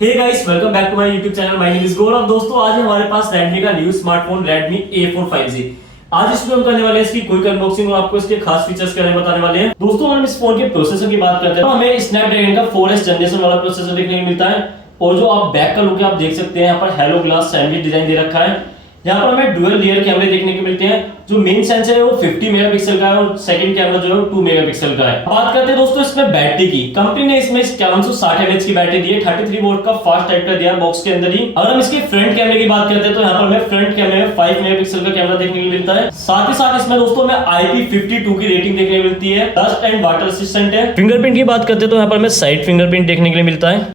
Hey guys, welcome back to my YouTube channel. My name is Gaurav. दोस्तों, आज हमारे पास Redmi का new smartphone Redmi A4 5G। आज इस वीडियो में करने वाले हैं इसकी क्विक अनबॉक्सिंग और आपको इसके खास फीचर्स के बारे में बताने वाले हैं। दोस्तों, हम इस फोन के प्रोसेसर की बात करते हैं तो हमें स्नैपड्रैगन का 4S जनरेशन वाला प्रोसेसर देखने को मिलता है। और जो आप बैक का लुक है आप देख सकते हैं, यहाँ पर हेलो ग्लास सैंडविच डिजाइन दे रखा है। यहाँ पर हमें डुअल रियर कैमरे देखने को मिलते हैं। जो मेन सेंसर है वो 50 मेगापिक्सल का है और सेकंड कैमरा जो है वो 2 मेगापिक्सल का है। बात करते हैं दोस्तों इसमें बैटरी की। कंपनी ने इसमें 5160 mAh की बैटरी दी है। 33 वोल्ट का फास्ट टाइप का दिया है बॉक्स के अंदर ही। अगर हम इसके फ्रंट कैमरे की बात करते हैं तो यहाँ पर हमें फ्रंट कैमरे में 5 मेगापिक्सल का कैमरा देखने को मिलता है। साथ ही साथ इसमें दोस्तों हमें IP52 की रेटिंग देखने को मिलती है। डस्ट एंड वाटर असिस्टेंट है। फिंगरप्रिंट की बात करते हैं तो यहाँ पर हमें साइड फिंगरप्रिंट देखने के लिए मिलता है।